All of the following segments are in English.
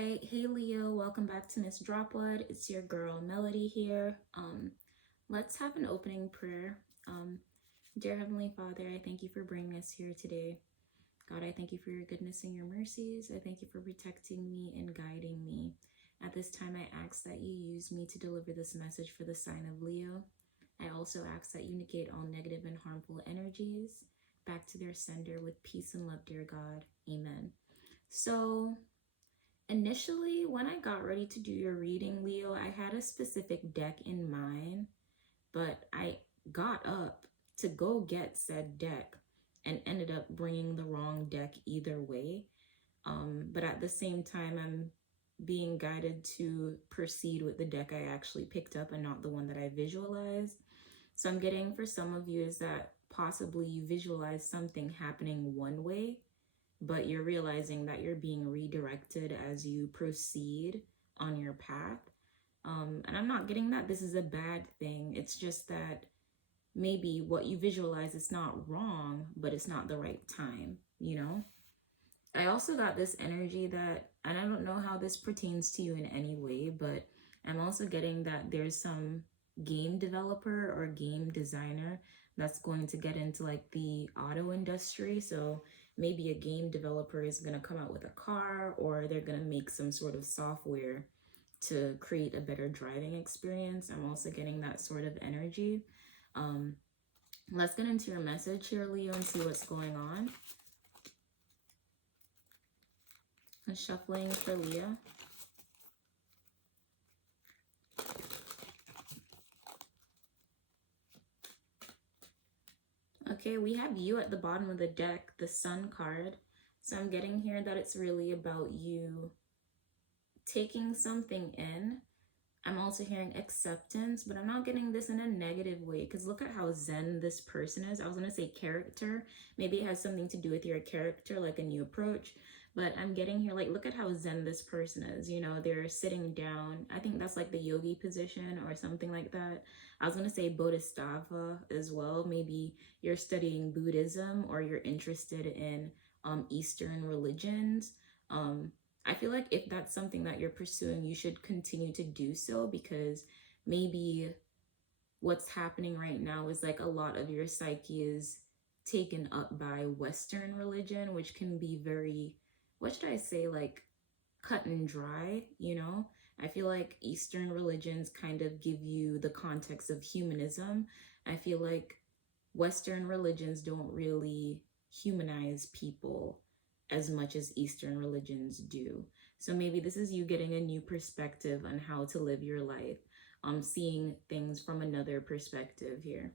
right, hey Leo, welcome back to Miss Dropwood. It's your girl Melody here. Let's have an opening prayer. Dear Heavenly Father, I thank you for bringing us here today. God, I thank you for your goodness and your mercies. I thank you for protecting me and guiding me. At this time, I ask that you use me to deliver this message for the sign of Leo. I also ask that you negate all negative and harmful energies back to their sender with peace and love, dear God. Amen. So, initially, when I got ready to do your reading, Leo, I had a specific deck in mind, but I got up to go get said deck and ended up bringing the wrong deck either way. But at the same time, I'm being guided to proceed with the deck I actually picked up and not the one that I visualized. So I'm getting for some of you is that possibly you visualize something happening one way, but you're realizing that you're being redirected as you proceed on your path. And I'm not getting that this is a bad thing. It's just that maybe what you visualize is not wrong, but it's not the right time, you know? I also got this energy that, and I don't know how this pertains to you in any way, but I'm also getting that there's some game developer or game designer that's going to get into like the auto industry. So maybe a game developer is going to come out with a car, or they're going to make some sort of software to create a better driving experience. I'm also getting that sort of energy. Um, let's get into your message here, Leo, and see what's going on. And shuffling for Leo. Okay, we have you at the bottom of the deck, the Sun card. So I'm getting here that it's really about you taking something in. I'm also hearing acceptance, but I'm not getting this in a negative way, because look at how zen this person is. I was going to say character. Maybe it has something to do with your character, like a new approach. But I'm getting here, like, look at how zen this person is. You know, they're sitting down. I think that's like the yogi position or something like that. I was going to say bodhisattva as well. Maybe you're studying Buddhism or you're interested in Eastern religions. I feel like if that's something that you're pursuing, you should continue to do so, because maybe what's happening right now is like a lot of your psyche is taken up by Western religion, which can be very, what should I say, like cut and dry, you know? I feel like Eastern religions kind of give you the context of humanism. I feel like Western religions don't really humanize people as much as Eastern religions do. So maybe this is you getting a new perspective on how to live your life, seeing things from another perspective here.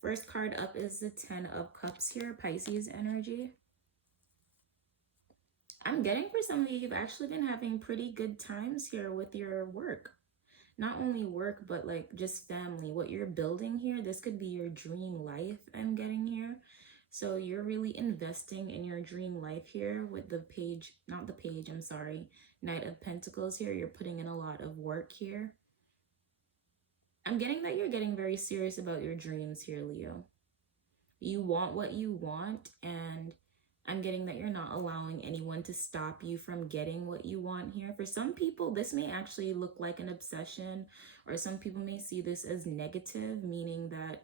First card up is the 10 of Cups here, Pisces energy. I'm getting for some of you, you've actually been having pretty good times here with your work. Not only work, but like just family, what you're building here. This could be your dream life I'm getting here. So you're really investing in your dream life here with the page, not the page, I'm sorry, Knight of Pentacles here. You're putting in a lot of work here. I'm getting that you're getting very serious about your dreams here, Leo. You want what you want, and I'm getting that you're not allowing anyone to stop you from getting what you want here. For some people, this may actually look like an obsession, or some people may see this as negative, meaning that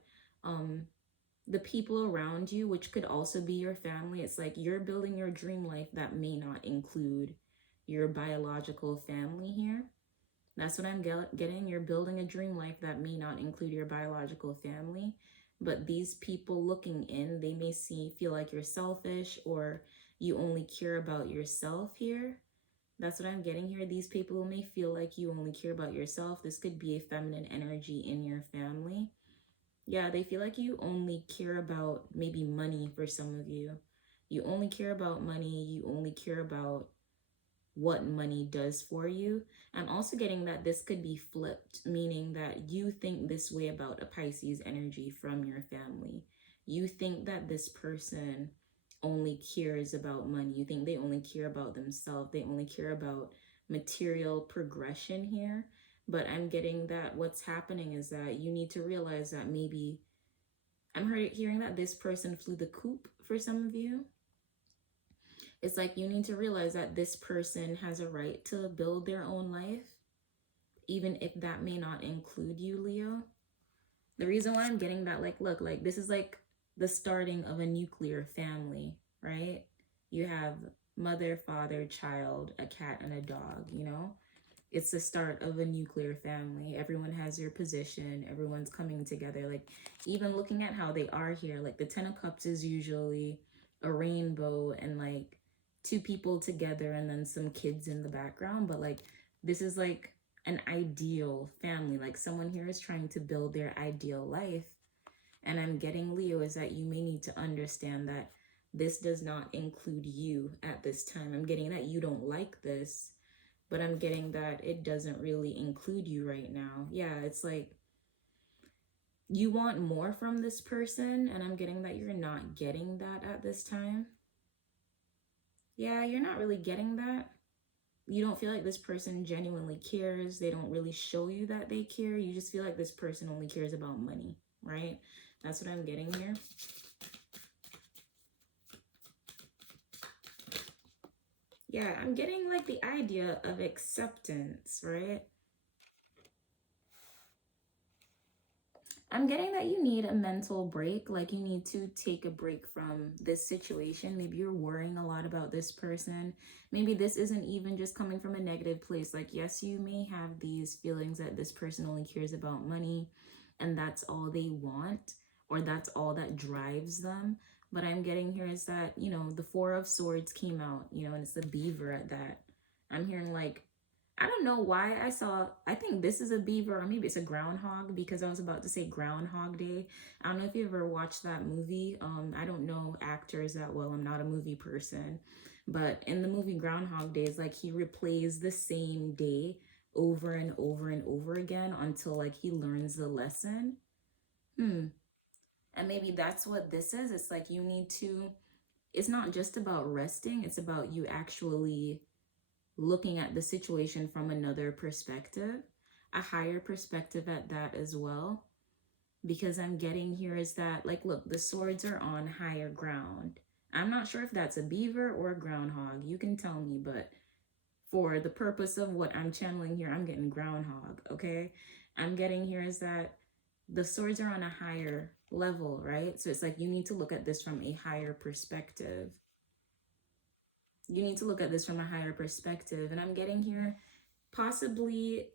the people around you, which could also be your family, it's like you're building your dream life that may not include your biological family here. That's what I'm getting. You're building a dream life that may not include your biological family. But these people looking in, they may feel like you're selfish, or you only care about yourself here. That's what I'm getting here. These people may feel like you only care about yourself. This could be a feminine energy in your family. Yeah, they feel like you only care about maybe money for some of you. You only care about money. You only care about what money does for you. I'm also getting that this could be flipped, meaning that you think this way about a Pisces energy from your family. You think that this person only cares about money. You think they only care about themselves. They only care about material progression here. But I'm getting that what's happening is that you need to realize that maybe I'm hearing that this person flew the coop for some of you. It's like you need to realize that this person has a right to build their own life, even if that may not include you, Leo. The reason why I'm getting that, like, look, like, this is like the starting of a nuclear family, right? You have mother, father, child, a cat, and a dog, you know? It's the start of a nuclear family. Everyone has their position, everyone's coming together. Like, even looking at how they are here, like, the Ten of Cups is usually a rainbow and like two people together and then some kids in the background. But like, this is like an ideal family. Like, someone here is trying to build their ideal life. And I'm getting, Leo, is that you may need to understand that this does not include you at this time. I'm getting that you don't like this, but I'm getting that it doesn't really include you right now. Yeah, it's like you want more from this person, and I'm getting that you're not getting that at this time. Yeah, you're not really getting that. You don't feel like this person genuinely cares. They don't really show you that they care. You just feel like this person only cares about money, right? That's what I'm getting here. Yeah, I'm getting like the idea of acceptance, right? I'm getting that you need a mental break. Like, you need to take a break from this situation. Maybe you're worrying a lot about this person. Maybe this isn't even just coming from a negative place. Like, yes, you may have these feelings that this person only cares about money and that's all they want, or that's all that drives them. But I'm getting here is that, you know, the Four of Swords came out, you know, and it's the beaver at that. I'm hearing like, I don't know why I think this is a beaver or maybe it's a groundhog, because I was about to say Groundhog Day. I don't know if you ever watched that movie. I don't know actors that well. I'm not a movie person. But in the movie Groundhog Day, it's like he replays the same day over and over and over again until like he learns the lesson. Hmm. And maybe that's what this is. It's like you need to, it's not just about resting, it's about you actually looking at the situation from another perspective, a higher perspective at that as well. Because I'm getting here is that, like, look, the swords are on higher ground. I'm not sure if that's a beaver or a groundhog. You can tell me, but for the purpose of what I'm channeling here, I'm getting groundhog, okay? I'm getting here is that the swords are on a higher level, right? So it's like you need to look at this from a higher perspective. You need to look at this from a higher perspective. And I'm getting here possibly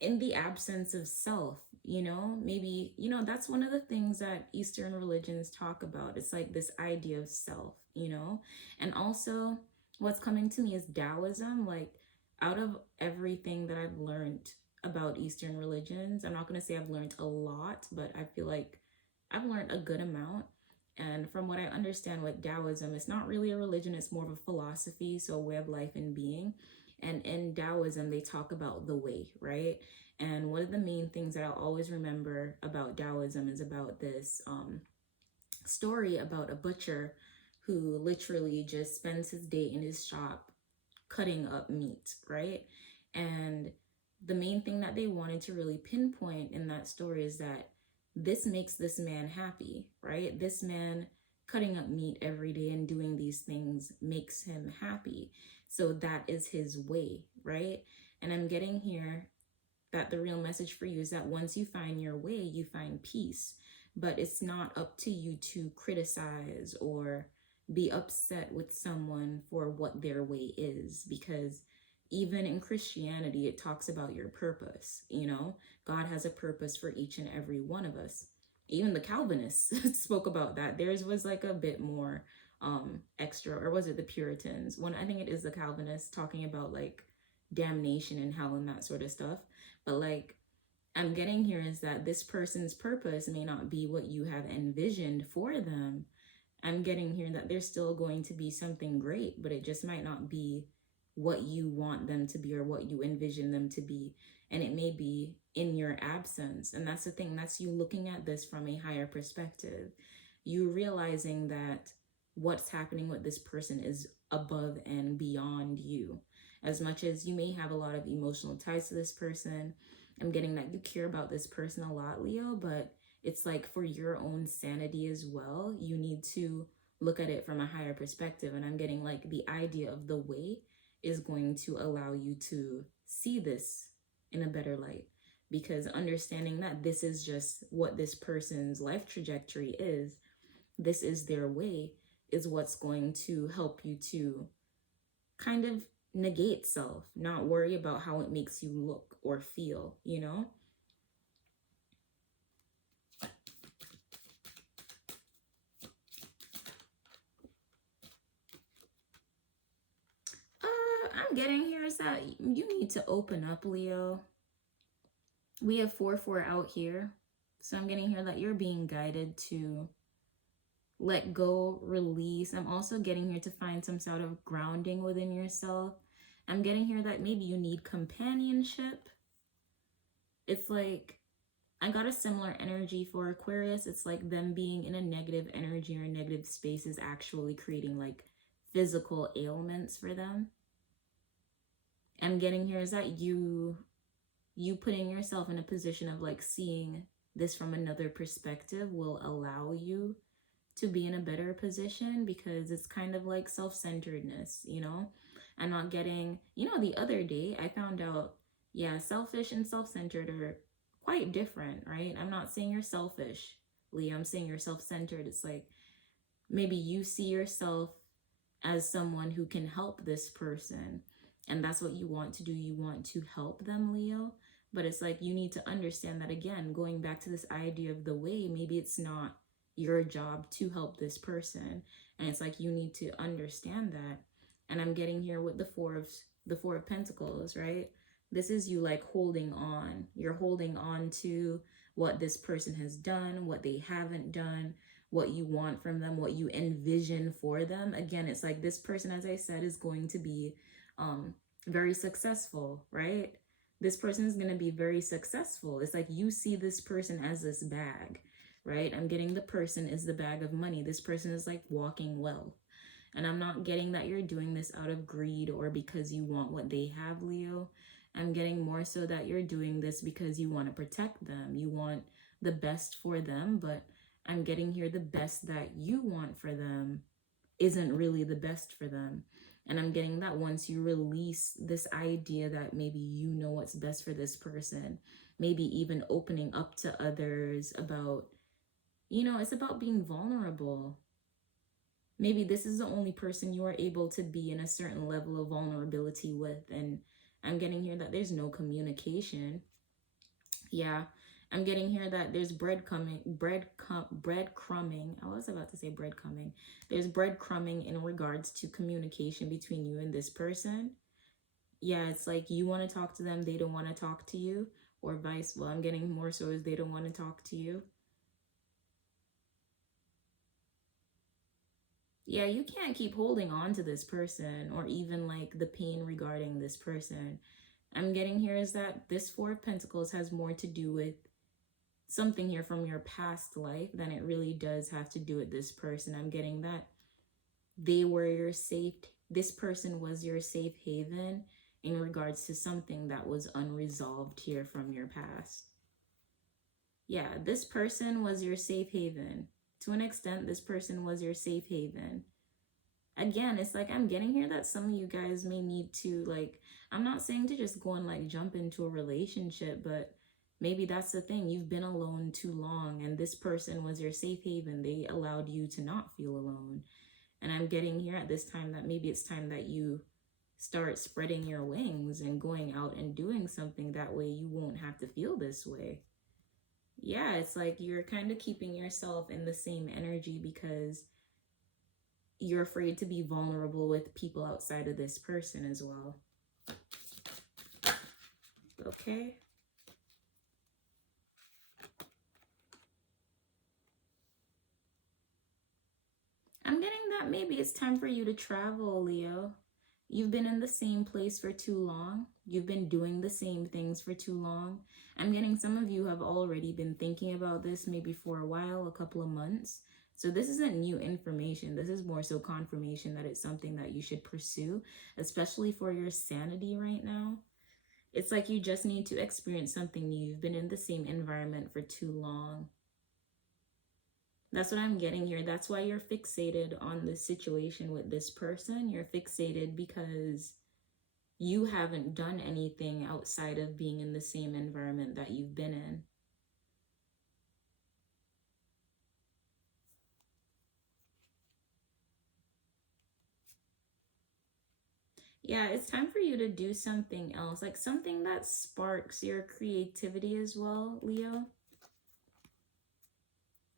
in the absence of self, you know, maybe, you know, that's one of the things that Eastern religions talk about. It's like this idea of self, you know, and also what's coming to me is Taoism. Like, out of everything that I've learned about Eastern religions, I'm not going to say I've learned a lot, but I feel like I've learned a good amount. And from what I understand with Taoism, it's not really a religion, it's more of a philosophy, so a way of life and being. And in Taoism, they talk about the way, right? And one of the main things that I'll always remember about Taoism is about this story about a butcher who literally just spends his day in his shop cutting up meat, right? And the main thing that they wanted to really pinpoint in that story is that this makes this man happy, right? This man cutting up meat every day and doing these things makes him happy. So that is his way, right? And I'm getting here that the real message for you is that once you find your way, you find peace. But it's not up to you to criticize or be upset with someone for what their way is, because even in Christianity, it talks about your purpose. You know, God has a purpose for each and every one of us. Even the Calvinists spoke about that. Theirs was like a bit more extra, or was it the Puritans? When I think it is the Calvinists talking about like damnation and hell and that sort of stuff. But like, I'm getting here is that this person's purpose may not be what you have envisioned for them. I'm getting here that there's still going to be something great, but it just might not be what you want them to be or what you envision them to be. And it may be in your absence. And that's the thing, that's you looking at this from a higher perspective. You realizing that what's happening with this person is above and beyond you. As much as you may have a lot of emotional ties to this person, I'm getting that you care about this person a lot, Leo, but it's like for your own sanity as well, you need to look at it from a higher perspective. And I'm getting like the idea of the way is going to allow you to see this in a better light, because understanding that this is just what this person's life trajectory is, this is their way, is what's going to help you to kind of negate self, not worry about how it makes you look or feel, you know? I'm getting here is that you need to open up, Leo. We have 4-4 out here. So I'm getting here that you're being guided to let go, release. I'm also getting here to find some sort of grounding within yourself. I'm getting here that maybe you need companionship. It's like, I got a similar energy for Aquarius. It's like them being in a negative energy or negative space is actually creating like physical ailments for them. I'm getting here is that you putting yourself in a position of like seeing this from another perspective will allow you to be in a better position, because it's kind of like self-centeredness, you know? I'm not getting, you know, the other day I found out, yeah, selfish and self-centered are quite different, right? I'm not saying you're selfish, Leo. I'm saying you're self-centered. It's like maybe you see yourself as someone who can help this person, and that's what you want to do. You want to help them, Leo. But it's like you need to understand that, again, going back to this idea of the way, maybe it's not your job to help this person, and it's like you need to understand that. And I'm getting here with the four of pentacles, right? This is you like holding on. You're holding on to what this person has done, what they haven't done, what you want from them, what you envision for them. Again, it's like this person, as I said, is going to be very successful, right? This person is going to be very successful. It's like you see this person as this bag, right? I'm getting the person is the bag of money. This person is like walking wealth. And I'm not getting that you're doing this out of greed or because you want what they have, Leo. I'm getting more so that you're doing this because you want to protect them. You want the best for them, but I'm getting here the best that you want for them isn't really the best for them. And I'm getting that once you release this idea that maybe you know what's best for this person, maybe even opening up to others about, you know, it's about being vulnerable. Maybe this is the only person you are able to be in a certain level of vulnerability with. And I'm getting here that there's no communication. Yeah, I'm getting here that there's breadcrumbing. I was about to say breadcrumbing. There's breadcrumbing in regards to communication between you and this person. Yeah, it's like you want to talk to them, they don't want to talk to you, or vice. Well, I'm getting more so as they don't want to talk to you. Yeah, you can't keep holding on to this person or even like the pain regarding this person. I'm getting here is that this Four of Pentacles has more to do with something here from your past life than it really does have to do with this person. I'm getting that they were your safe, this person was your safe haven in regards to something that was unresolved here from your past. Yeah, this person was your safe haven. To an extent, this person was your safe haven. Again, it's like I'm getting here that some of you guys may need to, like, I'm not saying to just go and like jump into a relationship, but maybe that's the thing. You've been alone too long, and this person was your safe haven. They allowed you to not feel alone. And I'm getting here at this time that maybe it's time that you start spreading your wings and going out and doing something. That way you won't have to feel this way. Yeah, it's like you're kind of keeping yourself in the same energy because you're afraid to be vulnerable with people outside of this person as well. Okay. I'm getting that maybe it's time for you to travel, Leo. You've been in the same place for too long. You've been doing the same things for too long. I'm getting some of you have already been thinking about this maybe for a while, a couple of months. So this isn't new information. This is more so confirmation that it's something that you should pursue, especially for your sanity right now. It's like you just need to experience something new. You've been in the same environment for too long. That's what I'm getting here. That's why you're fixated on this situation with this person. You're fixated because you haven't done anything outside of being in the same environment that you've been in. Yeah, it's time for you to do something else, like something that sparks your creativity as well, Leo.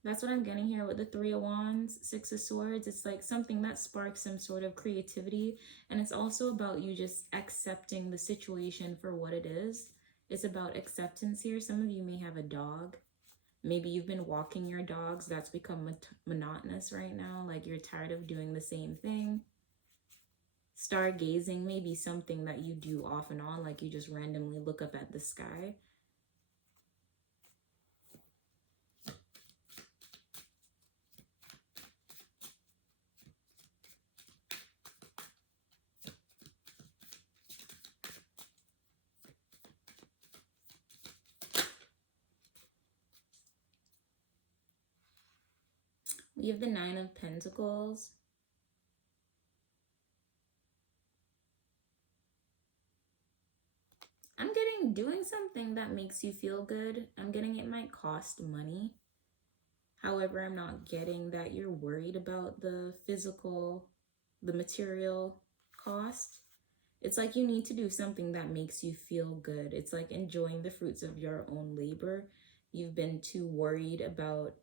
That's what I'm getting here with the Three of Wands, Six of Swords. It's like something that sparks some sort of creativity. And it's also about you just accepting the situation for what it is. It's about acceptance here. Some of you may have a dog. Maybe you've been walking your dogs. That's become monotonous right now. Like you're tired of doing the same thing. Stargazing may be something that you do off and on, like you just randomly look up at the sky. We have the Nine of Pentacles. I'm getting doing something that makes you feel good. I'm getting it might cost money. However, I'm not getting that you're worried about the physical, the material cost. It's like you need to do something that makes you feel good. It's like enjoying the fruits of your own labor. You've been too worried about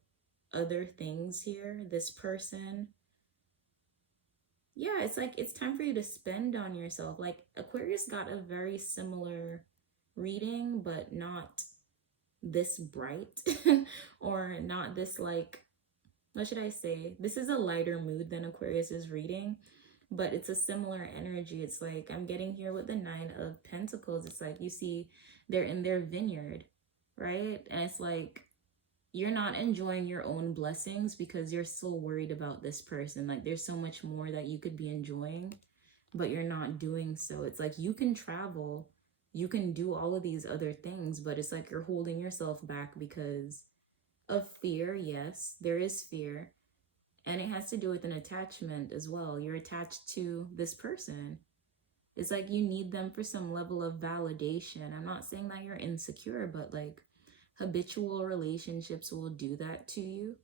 other things here, this person. Yeah, it's like it's time for you to spend on yourself. Like Aquarius got a very similar reading, but not this bright or not this like, what should I say? This is a lighter mood than Aquarius is reading, but it's a similar energy. It's like I'm getting here with the Nine of Pentacles. It's like you see they're in their vineyard, right? And it's like you're not enjoying your own blessings because you're so worried about this person. Like there's so much more that you could be enjoying, but you're not doing so. It's like you can travel, you can do all of these other things, but it's like you're holding yourself back because of fear. Yes, there is fear. And it has to do with an attachment as well. You're attached to this person. It's like you need them for some level of validation. I'm not saying that you're insecure, but like habitual relationships will do that to you.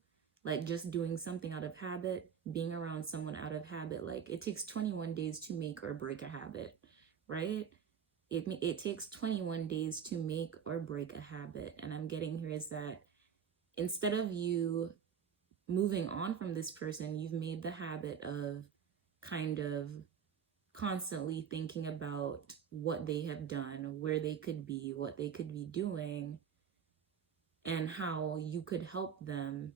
Like just doing something out of habit, being around someone out of habit. Like it takes 21 days to make or break a habit, right? It takes 21 days to make or break a habit. And I'm getting here is that instead of you moving on from this person, you've made the habit of kind of constantly thinking about what they have done, where they could be, what they could be doing, and how you could help them,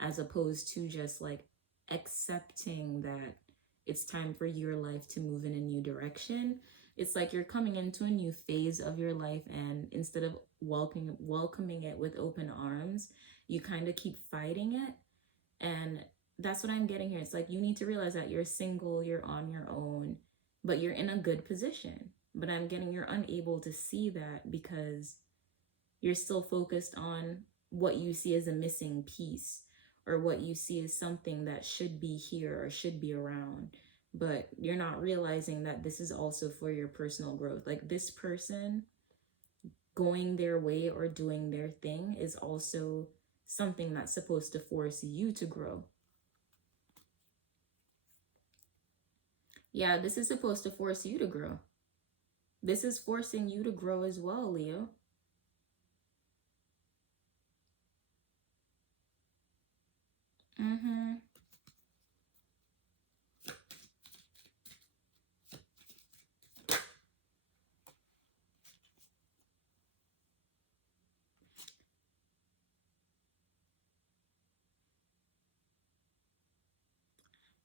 as opposed to just like accepting that it's time for your life to move in a new direction. It's like you're coming into a new phase of your life, and instead of welcoming it with open arms, you kind of keep fighting it. And that's what I'm getting here. It's like you need to realize that you're single, you're on your own, but you're in a good position. But I'm getting you're unable to see that because you're still focused on what you see as a missing piece, or what you see as something that should be here or should be around. But you're not realizing that this is also for your personal growth. Like this person going their way or doing their thing is also something that's supposed to force you to grow. Yeah, this is supposed to force you to grow. This is forcing you to grow as well, Leo. Mm-hmm.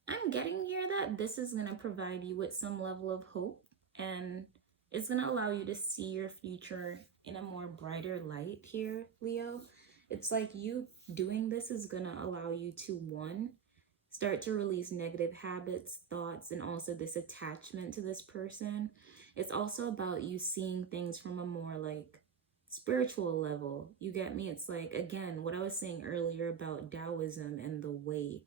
I'm getting here that this is going to provide you with some level of hope, and it's going to allow you to see your future in a more brighter light here, Leo. It's like you doing this is going to allow you to, one, start to release negative habits, thoughts, and also this attachment to this person. It's also about you seeing things from a more like spiritual level. You get me? It's like, again, what I was saying earlier about Taoism and the way.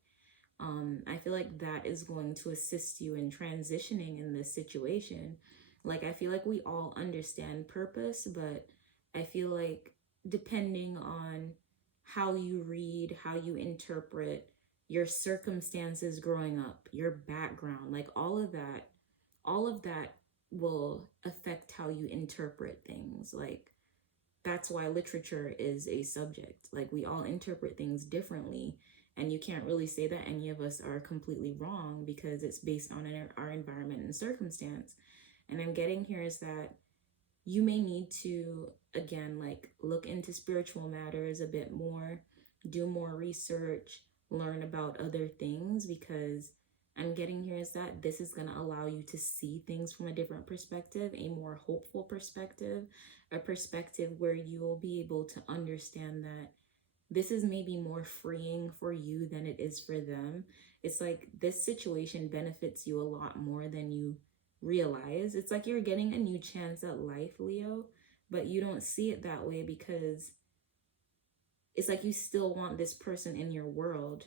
I feel like that is going to assist you in transitioning in this situation. Like, I feel like we all understand purpose, but I feel like depending on how you read, how you interpret your circumstances growing up, your background, like all of that will affect how you interpret things. Like, that's why literature is a subject. Like, we all interpret things differently, and you can't really say that any of us are completely wrong because it's based on our environment and circumstance. And I'm getting here is that you may need to, again, like, look into spiritual matters a bit more, do more research, learn about other things, because I'm getting here is that this is going to allow you to see things from a different perspective, a more hopeful perspective, a perspective where you will be able to understand that this is maybe more freeing for you than it is for them. It's like this situation benefits you a lot more than you realize. It's like you're getting a new chance at life, Leo, but you don't see it that way because it's like you still want this person in your world.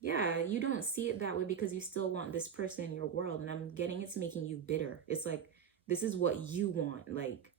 Yeah, you don't see it that way because you still want this person in your world. And I'm getting it's making you bitter. It's like this is what you want. Like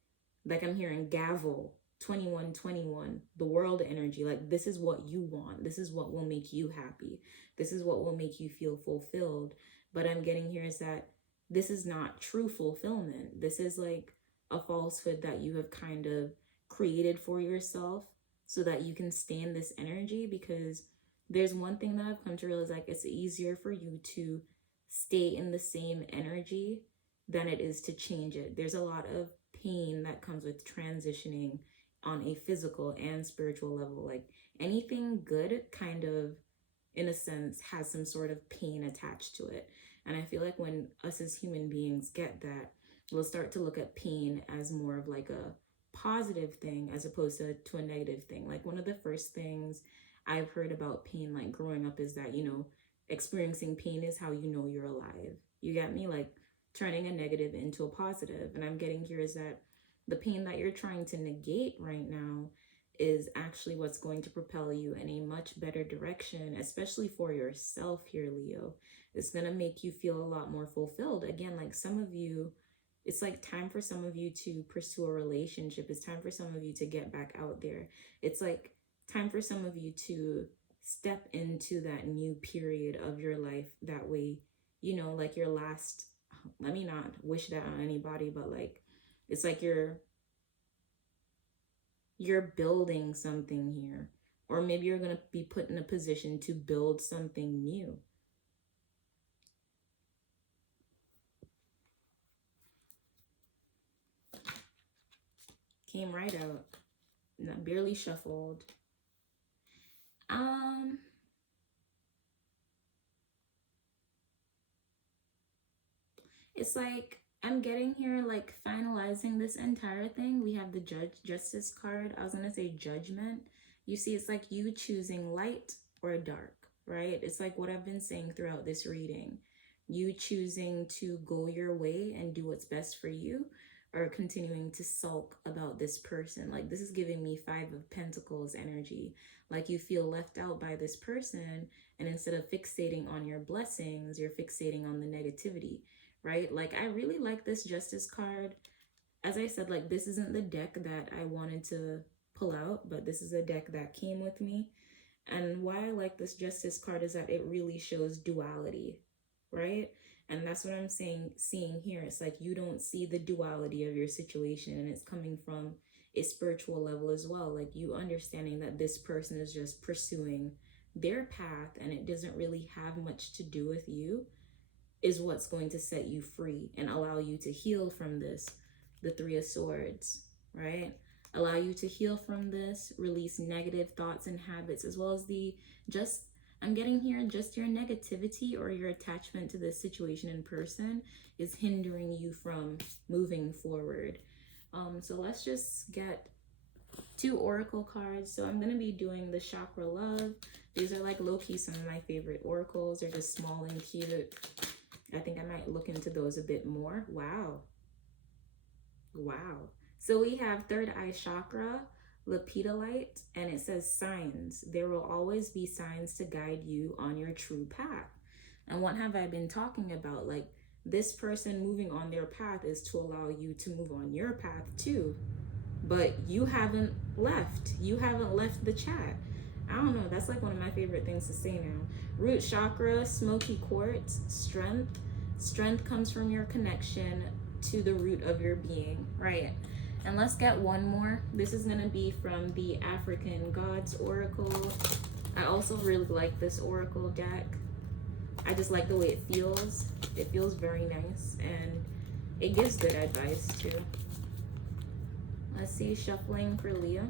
I'm hearing gavel 2121, the world energy. Like this is what you want. This is what will make you happy. This is what will make you feel fulfilled. But I'm getting here is that this is not true fulfillment. This is like a falsehood that you have kind of created for yourself so that you can stay in this energy, because there's one thing that I've come to realize, like it's easier for you to stay in the same energy than it is to change it. There's a lot of pain that comes with transitioning on a physical and spiritual level. Like anything good kind of, in a sense, has some sort of pain attached to it. And I feel like when us as human beings get that, we'll start to look at pain as more of like a positive thing as opposed to a negative thing. Like one of the first things I've heard about pain, like growing up, is that, experiencing pain is how you know you're alive. You get me? Like turning a negative into a positive. And I'm getting here is that the pain that you're trying to negate right now is actually what's going to propel you in a much better direction, especially for yourself here, Leo. It's going to make you feel a lot more fulfilled. Again, like some of you, it's like time for some of you to pursue a relationship. It's time for some of you to get back out there. It's like time for some of you to step into that new period of your life. That way, like your last, let me not wish that on anybody, but like, it's like you're building something here, or maybe you're going to be put in a position to build something new. Came right out, not barely shuffled. It's like I'm getting here, like finalizing this entire thing. We have the justice card. I was gonna say judgment. You see, it's like you choosing light or dark, right? It's like what I've been saying throughout this reading. You choosing to go your way and do what's best for you, or continuing to sulk about this person. Like this is giving me 5 of Pentacles energy. Like you feel left out by this person, and instead of fixating on your blessings, you're fixating on the negativity, right? Like I really like this justice card. As I said, like this isn't the deck that I wanted to pull out, but this is a deck that came with me. And why I like this justice card is that it really shows duality, right? And that's what I'm seeing here. It's like you don't see the duality of your situation, and it's coming from a spiritual level as well. Like you understanding that this person is just pursuing their path and it doesn't really have much to do with you, is what's going to set you free and allow you to heal from this. The 3 of Swords, right? Allow you to heal from this, release negative thoughts and habits, as well as I'm getting here, just your negativity or your attachment to this situation in person is hindering you from moving forward. So let's just get 2 oracle cards. So I'm going to be doing the chakra love. These are like low-key some of my favorite oracles. They're just small and cute. I think I might look into those a bit more. Wow. Wow. So we have third eye chakra, lepidolite, and it says signs. There will always be signs to guide you on your true path. And what have I been talking about? Like, this person moving on their path is to allow you to move on your path too. But you haven't left. You haven't left the chat. I don't know. That's like one of my favorite things to say now. Root chakra, smoky quartz, strength. Strength comes from your connection to the root of your being, right? And let's get one more. This is going to be from the African Gods Oracle. I also really like this Oracle deck. I just like the way it feels. It feels very nice, and it gives good advice too. Let's see, shuffling for Leo.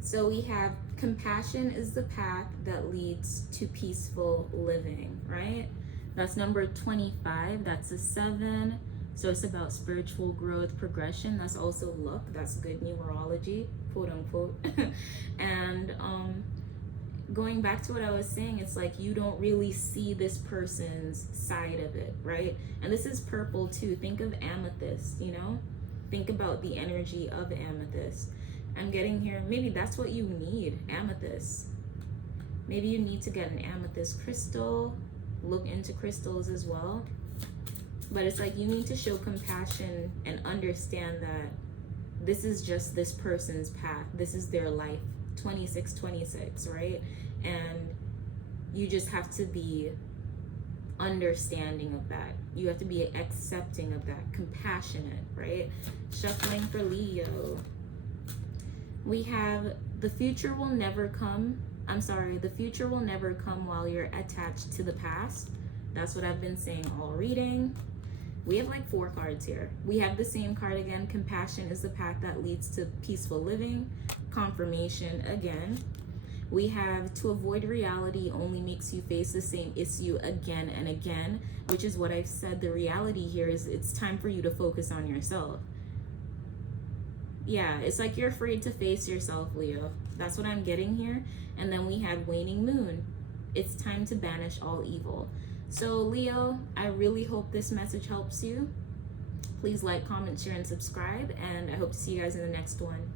So we have compassion is the path that leads to peaceful living, right? That's number 25. That's a 7. So it's about spiritual growth, progression. That's also luck. That's good numerology, quote unquote. And going back to what I was saying, it's like you don't really see this person's side of it, right? And this is purple too. Think of amethyst, you know? Think about the energy of amethyst. I'm getting here, maybe that's what you need, amethyst. Maybe you need to get an amethyst crystal. Look into crystals as well. But it's like you need to show compassion and understand that this is just this person's path. This is their life. 26, right? And you just have to be understanding of that. You have to be accepting of that, compassionate, right? Shuffling for Leo. We have the future will never come. The future will never come while you're attached to the past. That's what I've been saying all reading. We have like 4 cards here. We have the same card again. Compassion is the path that leads to peaceful living. Confirmation again. We have to avoid reality only makes you face the same issue again and again, which is what I've said. The reality here is it's time for you to focus on yourself. Yeah, it's like you're afraid to face yourself, Leo. That's what I'm getting here. And then we have waning moon. It's time to banish all evil. So Leo, I really hope this message helps you. Please like, comment, share, and subscribe. And I hope to see you guys in the next one.